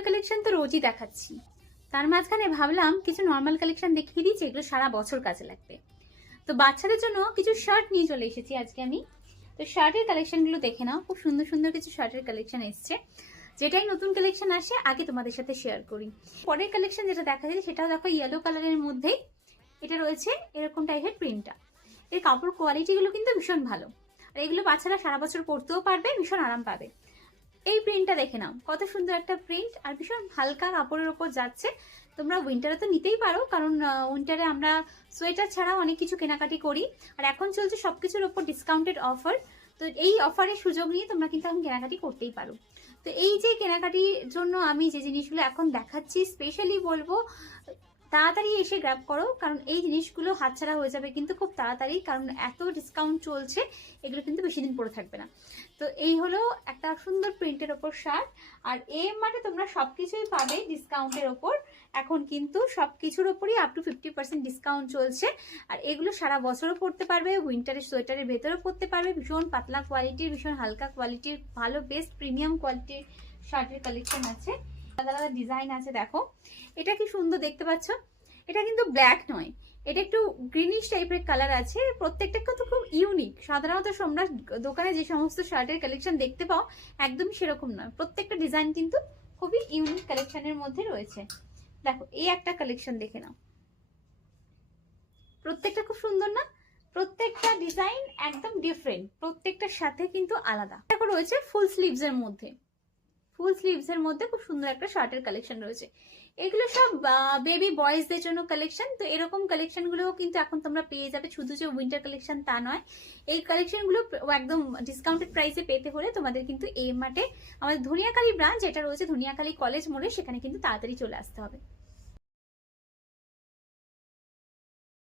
Winter collection তো রোজই দেখাচ্ছি, তার মাঝখানে ভাবলাম কিছু নর্মাল কালেকশন দেখিয়ে দিচ্ছি, এগুলো সারা বছর কাজে লাগবে। তো বাচ্চাদের জন্য কিছু শার্ট নিয়ে চলে এসেছি আজকে আমি। তো শার্টের কালেকশনগুলো দেখে নাও, খুব সুন্দর সুন্দর কিছু শার্টের কালেকশন এসছে। যেটাই নতুন কালেকশন আসে আগে তোমাদের সাথে শেয়ার করি। পরের কালেকশন যেটা দেখা যায় সেটাও দেখো ইয়েলো কালারের মধ্যেই এটা রয়েছে, এরকম টাইপের প্রিন্টটা। এর কাপড় কোয়ালিটিগুলো কিন্তু ভীষণ ভালো, আর এগুলো বাচ্চারা সারা বছর পরতেও পারবে, ভীষণ আরাম পাবে। এই প্রিন্টটা দেখে নাও, কত সুন্দর একটা প্রিন্ট, আর ভীষণ হালকা কাপড়ের ওপর যাচ্ছে। তোমরা উইন্টারে তো নিতেই পারো, কারণ উইন্টারে আমরা সোয়েটার ছাড়াও অনেক কিছু কেনাকাটি করি, আর এখন চলছে সবকিছুর ওপর ডিসকাউন্টেড অফার। তো এই অফারের সুযোগ নিয়ে তোমরা কিন্তু এখন কেনাকাটি করতেই পারো। তো এই যে কেনাকাটির জন্য আমি যে জিনিসগুলো এখন দেখাচ্ছি, স্পেশালি বলবো তাড়াতাড়ি এসে গ্র্যাব করো, কারণ এই জিনিসগুলো হাতছাড়া হয়ে যাবে কিন্তু খুব তাড়াতাড়ি, কারণ এত ডিসকাউন্ট চলছে, এগুলো কিন্তু বেশি দিন পরে থাকবে না। তো এই হলো একটা সুন্দর প্রিন্টের ওপর শার্ট, আর এম মানে তোমরা সবকিছুই পাবে ডিসকাউন্টের ওপর। এখন কিন্তু সবকিছুর ওপরই আপ টু 50% ডিসকাউন্ট চলছে, আর এগুলো সারা বছরও পরতে পারবে, উইন্টারের সোয়েটারের ভেতরেও পরতে পারবে। ভীষণ পাতলা কোয়ালিটির, ভীষণ হালকা কোয়ালিটির, ভালো বেস্ট প্রিমিয়াম কোয়ালিটির শার্টের কালেকশন আছে, আলাদা আলাদা ডিজাইন আছে। দেখো এটা কি সুন্দর দেখতে পাচ্ছ, এটা কিন্তু ব্ল্যাক নয়, এটা একটু গ্রিনিশ টাইপের কালার আছে। প্রত্যেকটা কিন্তু খুব ইউনিক, সাধারণত তোমরা দোকানে যে সমস্ত শার্টের কালেকশন দেখতে পাও একদমই সেরকম নয়, প্রত্যেকটা ডিজাইন কিন্তু খুবই ইউনিক কালেকশনের মধ্যে রয়েছে। দেখো এই একটা কালেকশন দেখে নাও, প্রত্যেকটা খুব সুন্দর না, প্রত্যেকটা ডিজাইন একদম ডিফারেন্ট, প্রত্যেকটার সাথে কিন্তু আলাদা। দেখো রয়েছে ফুল স্লিভস এর মধ্যে, ফুল স্লিভস এর মধ্যে খুব সুন্দর একটা শার্টের কালেকশন রয়েছে। এগুলো সব বেবি বয়েজদের জন্য কালেকশন। তো এরকম কালেকশন গুলোও কিন্তু এখন তোমরা পেয়ে যাবে, শুধু যে উইন্টার কালেকশন তা নয়। এই কালেকশন গুলো একদম ডিসকাউন্টেড প্রাইসে পেতে হলে তোমাদের কিন্তু এই মার্টে, আমাদের ধনিয়াখালী ব্রাঞ্চ যেটা রয়েছে ধনিয়াখালী কলেজ মোড়ে, সেখানে কিন্তু তাড়াতাড়ি চলে আসতে হবে।